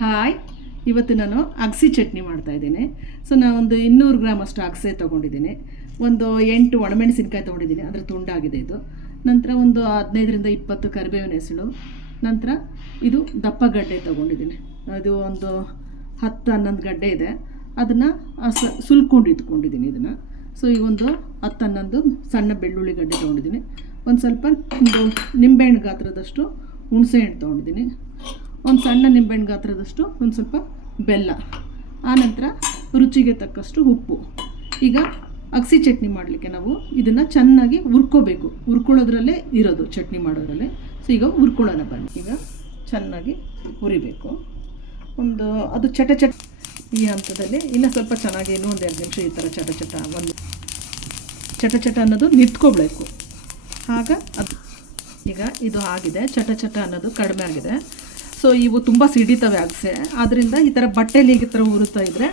Hi. ಇವತ್ತು ನಾನು ಅಗಸಿ ಚಟ್ನಿ ಮಾಡ್ತಾ ಇದ್ದೀನಿ. ಸೊ ನಾನು ಒಂದು ಇನ್ನೂರು ಗ್ರಾಮ್ ಅಷ್ಟು ಅಗಸೆ ತೊಗೊಂಡಿದ್ದೀನಿ. ಒಂದು ಎಂಟು ಒಣಮೆಣಸಿನ್ಕಾಯಿ ತೊಗೊಂಡಿದ್ದೀನಿ. ಅದರ ತುಂಡಾಗಿದೆ ಇದು. ನಂತರ ಒಂದು ಹದಿನೈದರಿಂದ ಇಪ್ಪತ್ತು ಕರಿಬೇವಿನ ಹೆಸಳು. ನಂತರ ಇದು ದಪ್ಪ ಗಡ್ಡೆ ತೊಗೊಂಡಿದ್ದೀನಿ. ಅದು ಒಂದು ಹತ್ತು ಹನ್ನೊಂದು ಗಡ್ಡೆ ಇದೆ. ಅದನ್ನು ಸುಲ್ಕೊಂಡು ಇಟ್ಕೊಂಡಿದ್ದೀನಿ ಇದನ್ನು. ಸೊ ಈ ಒಂದು ಹತ್ತು ಹನ್ನೊಂದು ಸಣ್ಣ ಬೆಳ್ಳುಳ್ಳಿ ಗಡ್ಡೆ ತೊಗೊಂಡಿದ್ದೀನಿ. ಒಂದು ಸ್ವಲ್ಪ ಒಂದು ನಿಂಬೆಹಣ್ಣು ಗಾತ್ರದಷ್ಟು ಹುಣಸೆ ಹಣ್ಣು ತೊಗೊಂಡಿದ್ದೀನಿ. ಒಂದು ಸಣ್ಣ ನಿಂಬೆಹಣ್ಣು ಗಾತ್ರದಷ್ಟು, ಒಂದು ಸ್ವಲ್ಪ ಬೆಲ್ಲ. ಆನಂತರ ರುಚಿಗೆ ತಕ್ಕಷ್ಟು ಉಪ್ಪು. ಈಗ ಅಗಸಿ ಚಟ್ನಿ ಮಾಡಲಿಕ್ಕೆ ನಾವು ಇದನ್ನು ಚೆನ್ನಾಗಿ ಹುರ್ಕೋಬೇಕು. ಹುರ್ಕೊಳ್ಳೋದ್ರಲ್ಲೇ ಇರೋದು ಚಟ್ನಿ ಮಾಡೋದ್ರಲ್ಲೇ. ಸೊ ಈಗ ಹುರ್ಕೊಳ್ಳೋಣ ಬನ್ನಿ. ಈಗ ಚೆನ್ನಾಗಿ ಹುರಿಬೇಕು. ಒಂದು, ಅದು ಚಟ ಚಟ ಈ ಹಂತದಲ್ಲಿ ಇನ್ನೂ ಸ್ವಲ್ಪ ಚೆನ್ನಾಗಿ ಇನ್ನೂ ಒಂದು ಎರಡು ನಿಮಿಷ ಈ ಥರ ಚಟ ಚಟ ಒಂದು ಚಟ ಚಟ ಅನ್ನೋದು ನಿಂತ್ಕೋಬೇಕು ಆಗ ಅದು ಈಗ ಇದು ಆಗಿದೆ. ಚಟ ಚಟ ಅನ್ನೋದು ಕಡಿಮೆ ಆಗಿದೆ. ಸೊ ಇವು ತುಂಬ ಸಿಡಿತವೆ ಅಗಸೆ. ಆದ್ದರಿಂದ ಈ ಥರ ಬಟ್ಟೆಲಿ ಈ ಥರ ಉರುತ್ತಾ ಇದ್ದರೆ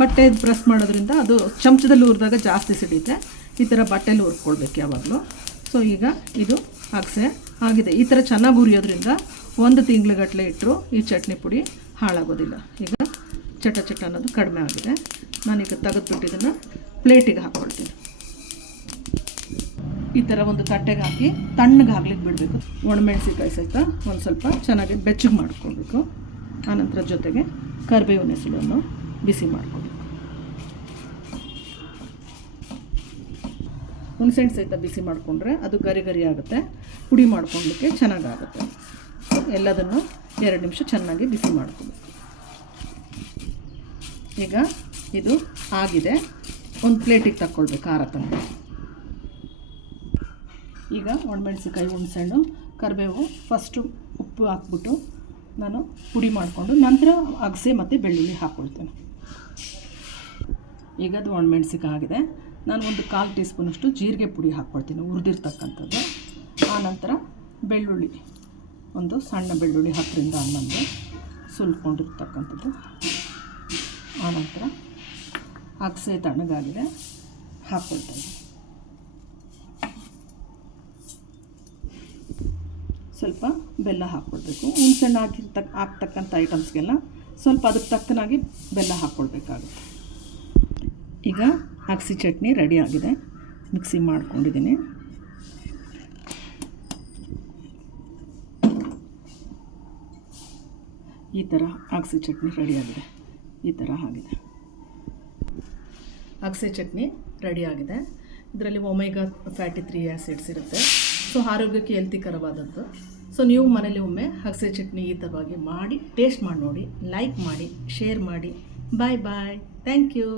ಬಟ್ಟೆ ಪ್ರೆಸ್ ಮಾಡೋದ್ರಿಂದ ಅದು ಚಮಚದಲ್ಲಿ ಉರಿದಾಗ ಜಾಸ್ತಿ ಸಿಡಿತೆ. ಈ ಥರ ಬಟ್ಟೆಲಿ ಹುರ್ಕೊಳ್ಬೇಕು ಯಾವಾಗಲೂ. ಸೊ ಈಗ ಇದು ಅಗಸೆ ಆಗಿದೆ. ಈ ಥರ ಚೆನ್ನಾಗಿ ಉರಿಯೋದ್ರಿಂದ ಒಂದು ತಿಂಗ್ಳುಗಟ್ಟಲೆ ಇಟ್ಟರು ಈ ಚಟ್ನಿ ಪುಡಿ ಹಾಳಾಗೋದಿಲ್ಲ. ಈಗ ಚಟ ಚಟ ಅನ್ನೋದು ಕಡಿಮೆ ಆಗಿದೆ. ನಾನೀಗ ತೆಗೆದ್ಬಿಟ್ಟು ಇದನ್ನು ಪ್ಲೇಟಿಗೆ ಹಾಕ್ಕೊಳ್ತೀನಿ ಈ ಥರ ಒಂದು ತಟ್ಟೆಗೆ ಹಾಕಿ ತಣ್ಣಗೆ ಹಾಕ್ಲಿಕ್ಕೆ ಬಿಡಬೇಕು. ಒಣಮೆಣಸಿನಕಾಯಿ ಸಹಿತ ಒಂದು ಸ್ವಲ್ಪ ಚೆನ್ನಾಗಿ ಬೆಚ್ಚಗೆ ಮಾಡ್ಕೊಳ್ಬೇಕು. ಆನಂತರ ಜೊತೆಗೆ ಕರಿಬೇವಿನ ನೆಸಲನ್ನು ಬಿಸಿ ಮಾಡ್ಕೊಬೇಕು ಹುಣಸೆಹಣ್ಣು ಸಹಿತ ಬಿಸಿ ಮಾಡಿಕೊಂಡ್ರೆ ಅದು ಗರಿ ಗರಿ ಆಗುತ್ತೆ. ಪುಡಿ ಮಾಡ್ಕೊಳ್ಲಿಕ್ಕೆ ಚೆನ್ನಾಗಾಗುತ್ತೆ. ಎಲ್ಲದನ್ನು ಎರಡು ನಿಮಿಷ ಚೆನ್ನಾಗಿ ಬಿಸಿ ಮಾಡ್ಕೊಬೇಕು ಈಗ ಇದು ಆಗಿದೆ. ಒಂದು ಪ್ಲೇಟಿಗೆ ತಕ್ಕೊಳ್ಬೇಕು ಖಾರ ತಂದು ಈಗ ಒಣಮೆಣಸಿನ್ಕಾಯಿ ಹುಣಸೆಹಣ್ಣು, ಕರಿಬೇವು ಫಸ್ಟು ಉಪ್ಪು ಹಾಕ್ಬಿಟ್ಟು ನಾನು ಪುಡಿ ಮಾಡಿಕೊಂಡು ನಂತರ ಅಗಸೆ ಮತ್ತು ಬೆಳ್ಳುಳ್ಳಿ ಹಾಕ್ಕೊಳ್ತೇನೆ. ಈಗ ಅದು ಒಣಮೆಣ್ಸಿಕಾಯಿ ಆಗಿದೆ. ನಾನು ಒಂದು ಕಾಲು ಟೀ ಸ್ಪೂನಷ್ಟು ಜೀರಿಗೆ ಪುಡಿ ಹಾಕ್ಕೊಳ್ತೀನಿ, ಹುರಿದಿರ್ತಕ್ಕಂಥದ್ದು. ಆನಂತರ ಬೆಳ್ಳುಳ್ಳಿ, ಒಂದು ಸಣ್ಣ ಬೆಳ್ಳುಳ್ಳಿ ಹತ್ತರಿಂದ ಹನ್ನೊಂದು ಸುಲ್ಕೊಂಡಿರ್ತಕ್ಕಂಥದ್ದು. ಆನಂತರ ಅಗಸೆ ತಣ್ಣಗಾಗಿದೆ ಹಾಕ್ಕೊಳ್ತಾ ಸ್ವಲ್ಪ ಬೆಲ್ಲ ಹಾಕ್ಕೊಳ್ಬೇಕು. ಹುಣ್ಸೆಹಣ್ಣು ಹಾಕಿರ್ತಕ್ಕ ಹಾಕ್ತಕ್ಕಂಥ ಐಟಮ್ಸ್ಗೆಲ್ಲ ಸ್ವಲ್ಪ ಅದಕ್ಕೆ ತಕ್ಕನಾಗಿ ಬೆಲ್ಲ ಹಾಕ್ಕೊಳ್ಬೇಕಾಗುತ್ತೆ. ಈಗ ಅಗಸಿ ಚಟ್ನಿ ರೆಡಿ ಆಗಿದೆ. ಮಿಕ್ಸಿ ಮಾಡ್ಕೊಂಡಿದ್ದೀನಿ. ಈ ಥರ ಅಗಸಿ ಚಟ್ನಿ ರೆಡಿಯಾಗಿದೆ ಈ ಥರ ಆಗಿದೆ. ಅಗಸೆ ಚಟ್ನಿ ರೆಡಿ ಆಗಿದೆ. ಇದರಲ್ಲಿ ಒಮೆಗಾ ಫ್ಯಾಟಿ ತ್ರೀ ಆ್ಯಸಿಡ್ಸ್ ಇರುತ್ತೆ. ಸೊ ಆರೋಗ್ಯಕ್ಕೆ ಹೆಲ್ತಿಕರವಾದದ್ದು. ಸೊ ನೀವು ಮನೇಲಿ ಒಮ್ಮೆ ಅಗಸೆ ಚಟ್ನಿ ಈ ಥರವಾಗಿ ಮಾಡಿ ಟೇಸ್ಟ್ ಮಾಡಿ ನೋಡಿ ಲೈಕ್ ಮಾಡಿ ಶೇರ್ ಮಾಡಿ. ಬಾಯ್ ಬಾಯ್ ಥ್ಯಾಂಕ್ ಯು